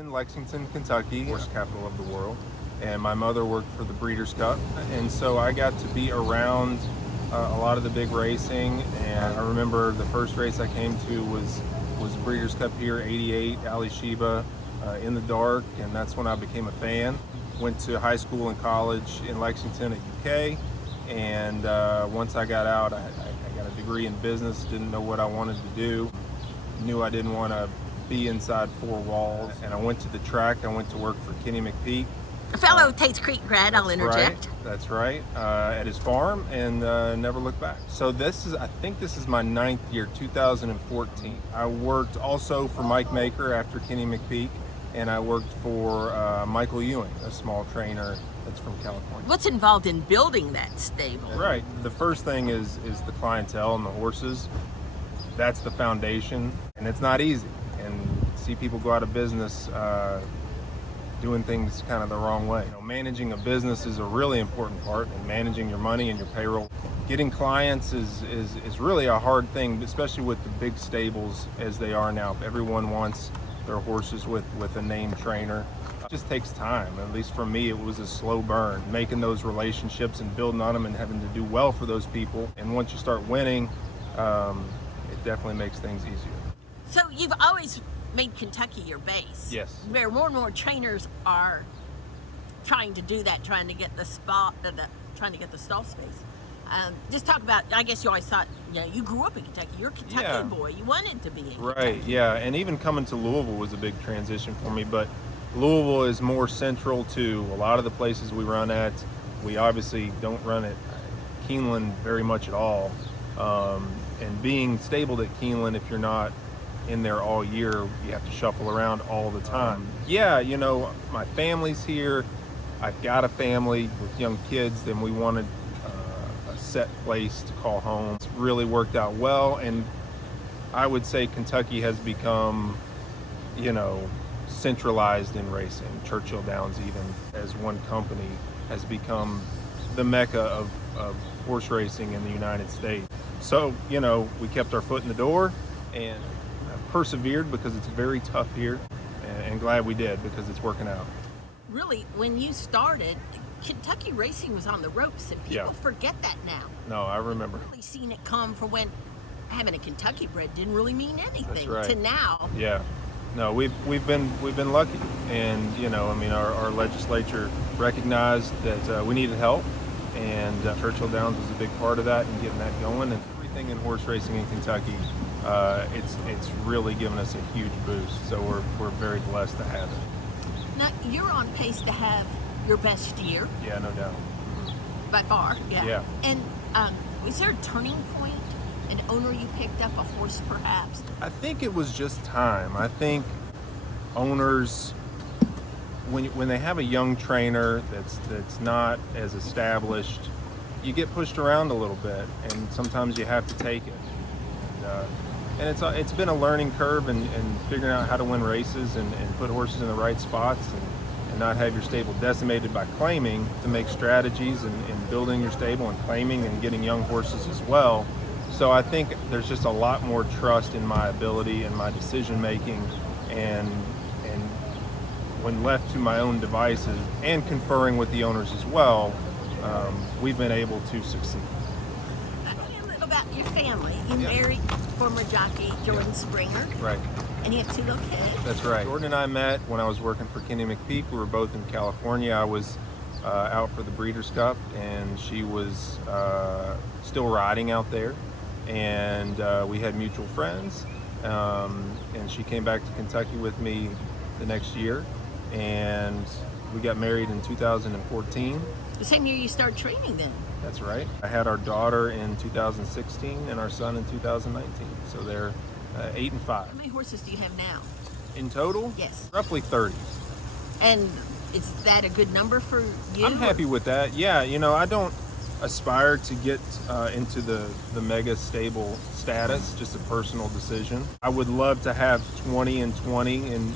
in Lexington, Kentucky, horse capital of the world, and my mother worked for the Breeders' Cup, and so I got to be around a lot of the big racing. And I remember the first race I came to was Breeders' Cup here, '88, Ali Sheba, in the dark, and that's when I became a fan. Went to high school and college in Lexington at UK, and once I got out, I got a degree in business, didn't know what I wanted to do, knew I didn't want to be inside four walls, and I went to the track. I went to work for Kenny McPeak. A fellow Tate's Creek grad, I'll interject. That's right, at his farm, and never looked back. So I think this is my 9th year, 2014. I worked also for Mike Maker after Kenny McPeak, and I worked for Michael Ewing, a small trainer that's from California. What's involved in building that stable? Right, the first thing is the clientele and the horses. That's the foundation, and it's not easy. And see people go out of business doing things kind of the wrong way. Managing a business is a really important part, and managing your money and your payroll. Getting clients is really a hard thing, especially with the big stables as they are now. Everyone wants their horses with a named trainer. It just takes time. At least for me, it was a slow burn, making those relationships and building on them and having to do well for those people. And once you start winning, it definitely makes things easier. So you've always made Kentucky your base. Yes. Where more and more trainers are trying to do that, trying to get the spot, trying to get the stall space. Just talk about, I guess you always thought, you grew up in Kentucky. You're a Kentucky boy. You wanted to be in Kentucky. Right, yeah. And even coming to Louisville was a big transition for me. But Louisville is more central to a lot of the places we run at. We obviously don't run at Keeneland very much at all. And being stabled at Keeneland, if you're not in there all year, you have to shuffle around all the time. My family's here. I've got a family with young kids, and we wanted a set place to call home. It's really worked out well, and I would say Kentucky has become, centralized in racing. Churchill Downs, even as one company, has become the mecca of horse racing in the United States. So, we kept our foot in the door and persevered because it's very tough here, and glad we did because it's working out. Really, when you started, Kentucky racing was on the ropes, and people forget that now. No, I remember. I've really seen it come from when having a Kentucky bred didn't really mean anything to now. Yeah. No, we've been lucky, and our legislature recognized that we needed help, and Churchill Downs was a big part of that and getting that going. And everything in horse racing in Kentucky, it's really given us a huge boost. So we're very blessed to have it. Now you're on pace to have your best year. Yeah, no doubt. By far. Yeah. Yeah. And was there a turning point? An owner you picked up, a horse perhaps? I think it was just time. I think owners, when they have a young trainer that's not as established, you get pushed around a little bit, and sometimes you have to take it. And it's been a learning curve, and figuring out how to win races and put horses in the right spots, and not have your stable decimated by claiming, to make strategies and building your stable and claiming and getting young horses as well. So I think there's just a lot more trust in my ability and my decision making, and when left to my own devices and conferring with the owners as well, we've been able to succeed. Tell me a little about your family. You married former jockey Jordan Springer. Right. And you have two little kids. That's right. Jordan and I met when I was working for Kenny McPeak. We were both in California. I was out for the Breeders' Cup, and she was still riding out there. And we had mutual friends, and she came back to Kentucky with me the next year, and we got married in 2014. The same year you started training then? That's right. I had our daughter in 2016 and our son in 2019, so they're 8 and 5. How many horses do you have now? In total? Yes. Roughly 30. And is that a good number for you? I'm happy with that. Yeah, I don't aspire to get into the mega stable status, just a personal decision. I would love to have 20 and 20 in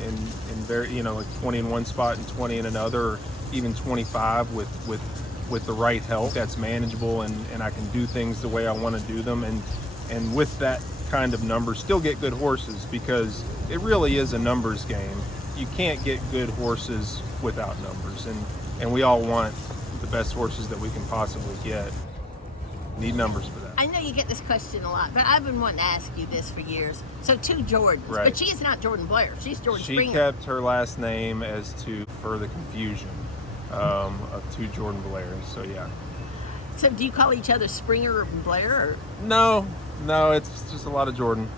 very, like 20 in one spot and 20 in another, or even 25 with the right help that's manageable, and I can do things the way I want to do them, and with that kind of number still get good horses, because it really is a numbers game. you can't get good horses without numbers, and we all want the best horses that we can possibly get. Need numbers for that. I know you get this question a lot, but I've been wanting to ask you this for years. So 2 Jordans, Right. but she's not Jordan Blair. She's Jordan She Springer. kept her last name as to for the confusion of 2 Jordan Blairs. So yeah. So do you call each other Springer or Blair? Or? No, it's just a lot of Jordan.